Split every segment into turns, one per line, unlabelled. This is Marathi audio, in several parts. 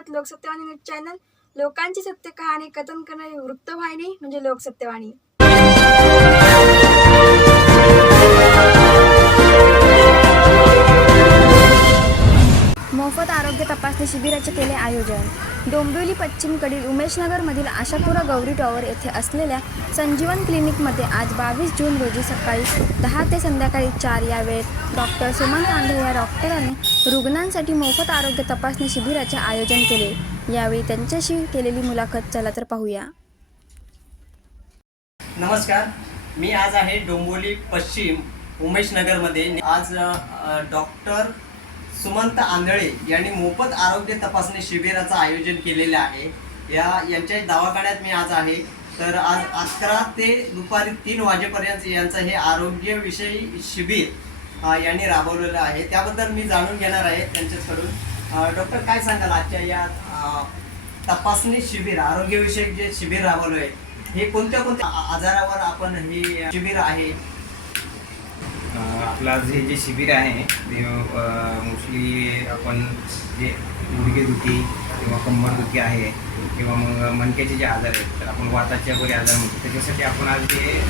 आहात लोकसत्यवाणी न्यूज चॅनल लोकांची सत्य कहाणी कथन करणारी वृत्तवाहिनी म्हणजे लोकसत्यवाणी मोफत आरोग्य तपासणी शिबिराचे केले आयोजन. डोंबिवली पश्चिमकडील उमेशनगरमधील आशापुरा गौरी टॉवर येथे असलेल्या संजीवन क्लिनिकमध्ये आज बावीस जून रोजी सकाळी दहा ते संध्याकाळी चार या वेळेत डॉक्टर सुमंत आंधळे या डॉक्टरांनी रुग्णांसाठी मोफत आरोग्य तपासणी शिबिराचे आयोजन केले. यावेळी त्यांच्याशी केलेली मुलाखत चला तर पाहूया.
नमस्कार. मी आज आहे डोंबोली पश्चिम उमेश नगरमध्ये. आज डॉक्टर सुमंत आंधळे यांनी मोफत आरोग्य तपासणी शिबिराचं आयोजन केलेलं आहे. या यांच्या दवाखान्यात मी आज आहे. तर आज अकरा ते दुपारी तीन वाजेपर्यंत यांचं हे आरोग्यविषयी शिबिर यांनी राबवलेलं आहे. त्याबद्दल मी जाणून घेणार आहे त्यांच्याकडून. डॉक्टर काय सांगाल आजच्या या तपासणी शिबिर आरोग्यविषयक जे शिबिर राबवलं आहे हे कोणत्या कोणत्या आजारावर आपण हे शिबिर आहे?
आपला जे जे शिबिर आहे ते मोस्टली आपण जे गुडघेदुखी किंवा कंबरदुखी आहे किंवा मग मणक्याचे जे आजार आहेत तर आपण वाताचे वगैरे आजार म्हणतो. त्याच्यासाठी आपण आज जे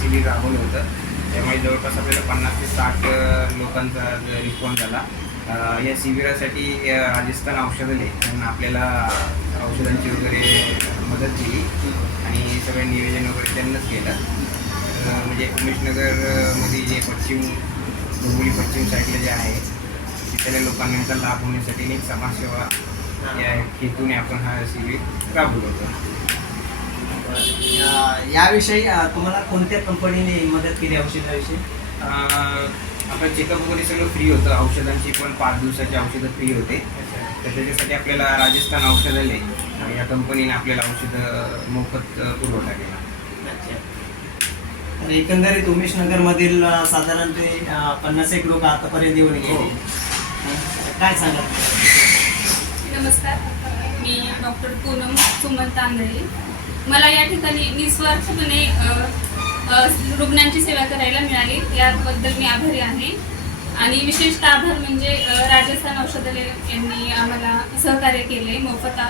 शिबिर राबवलं होतं. त्यामुळे जवळपास आपल्याला पन्नास ते साठ लोकांचा रिस्पॉन्स झाला. या शिबिरासाठी राजस्थान औषधालय त्यांना आपल्याला औषधांची वगैरे मदत केली आणि सगळं नियोजन वगैरे त्यांनाच केलं. म्हणजे उमेशनगरमध्ये जे पश्चिम डोंबोली पश्चिम साईडला जे आहे तिथल्या लोकांना याचा लाभ होण्यासाठी एक समाजसेवा या हेतूने आपण हा शिबिर राबवलं होतं
याविषयी तुम्हाला कोणत्या कंपनीने मदत केली औषधाविषयी?
अं, आपलं चेकअप वगैरे सगळं फ्री होतं औषधांची पण पाच दिवसाची औषधं फ्री होते. तर त्याच्यासाठी आपल्याला राजस्थान औषधालय या कंपनीने आपल्याला औषधं मोफत पुरवठा केला.
अच्छा. तर एकंदरीत उमेशनगरमधील अ, साधारणतः अ, पन्नास एक लोक आतापर्यंत येऊन गेले.
हो.
काय सांगाल?
नमस्कार. डॉक्टर पूनम सुमन तांदळे. मला या ठिकाणी निस्वार्थपणे रुग्णांची सेवा करायला मिळाली. याबद्दल मी आभारी आहे. आणि विशेषतः आभार म्हणजे राजस्थान औषधालय यांनी आम्हाला सहकार्य केले मोफत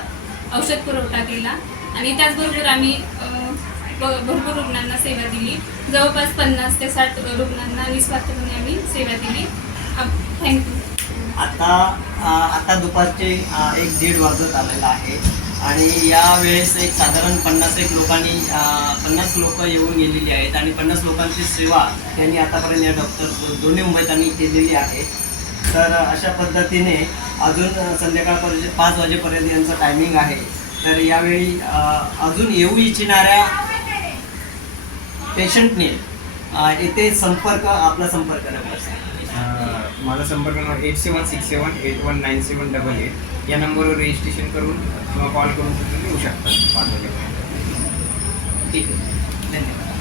औषध पुरवठा केला. आणि त्याचबरोबर आम्ही भरपूर रुग्णांना सेवा दिली. जवळपास पन्नास ते साठ रुग्णांना निस्वार्थपणे आम्ही सेवा दिली. थँक्यू.
आता आता दुपारचे एक दीड वाजत आलेला आहे. आणि या वेळेस एक साधारण पन्नास एक लोकांनी पन्नास लोक येऊन गेलेली आहेत आणि पन्नास लोकांची सेवा त्यांनी आतापर्यंत या डॉक्टर दोन्ही मुंबईतांनी केलेली आहे. तर अशा पद्धतीने अजून संध्याकाळपर्यंत पाच वाजेपर्यंत यांचं टायमिंग आहे. तर यावेळी अजून येऊ इच्छिणाऱ्या पेशंटने येथे संपर्क आपला संपर्क करायचा
माझा संपर्क number eight seven six seven eight one nine seven double eight या नंबरवर रजिस्ट्रेशन करून किंवा कॉल करून तुम्ही येऊ शकता पाठवले
ठीक आहे. धन्यवाद.